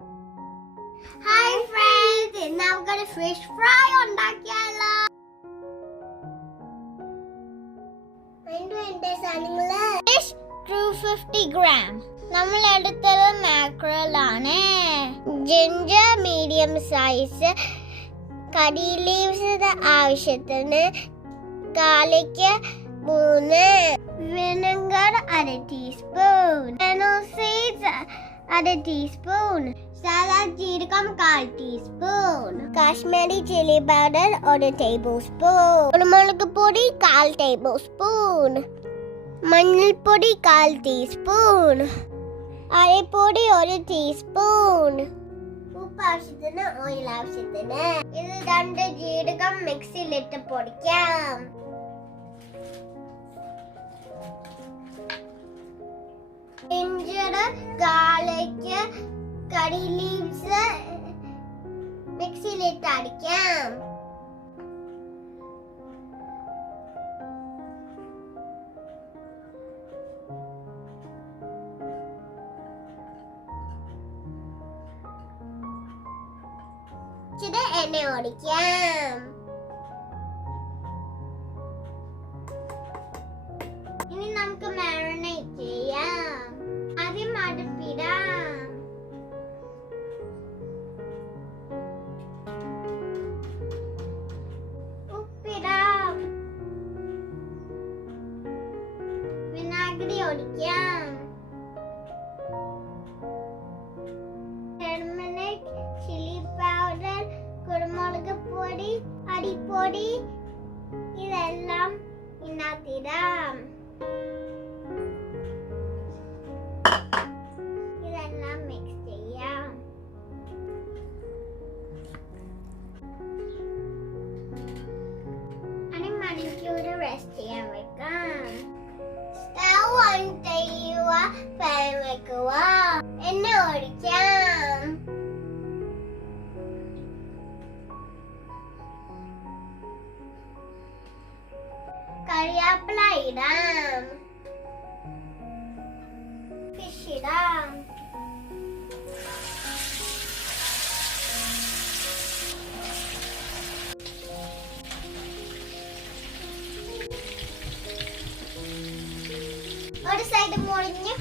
Hi friends, now we're gonna fish fry ഉണ്ടാക്കിയാലോ. Fish 250 gram. നമ്മൾ എടുത്തത് മാക്രൽ ആണ്. ജിഞ്ചർ മീഡിയം സൈസ്, കറി leaves ആവശ്യത്തിന്, garlic 3, vinegar 1 teaspoon, fennel seeds 1 teaspoon, salad jeerakam 1/4 teaspoon, kashmiri chili powder 1 tablespoon, kunjumalakha podi 1/4 tablespoon, മഞ്ഞൾപ്പൊടി 1/4 teaspoon, അരിപ്പൊടി 1 teaspoon, ഉപ്പ് ആവശ്യത്തിന്, oil ആവശ്യത്തിന്. ഇത് 2 ജീരകം മിക്സിയിലിട്ട് പൊടിക്കാം. ginger, garlic, curry leaves മിക്സിയിലിട്ട് അടിക്കാം. ഇച്ചിരി എണ്ണ ഒഴിക്കാം. ഇനി നമുക്ക് മാരിനേറ്റ് ചെയ്യാം. ആദ്യം അടുപ്പിടാം. ഉപ്പിടാം. വിനാഗിരി ഒഴിക്കാം. turmeric, chili powder, കുരുമുളക് പൊടി, അരിപ്പൊടി ഇതെല്ലാം ഇതിനകത്തിടാം. ഇതെല്ലാം മിക്സ് ചെയ്യാം. അരമണിക്കൂർ റെസ്റ്റ് ചെയ്യാൻ വെക്കാം. സ്റ്റൗ ഓൺ ചെയ്യുക, പാൻ വെക്കുക, എണ്ണ ഒഴിക്കാം. കറിവേപ്പില ഇടാം. ഫിഷ് ഇടാം. ഒരു സൈഡ് മുറിഞ്ഞ്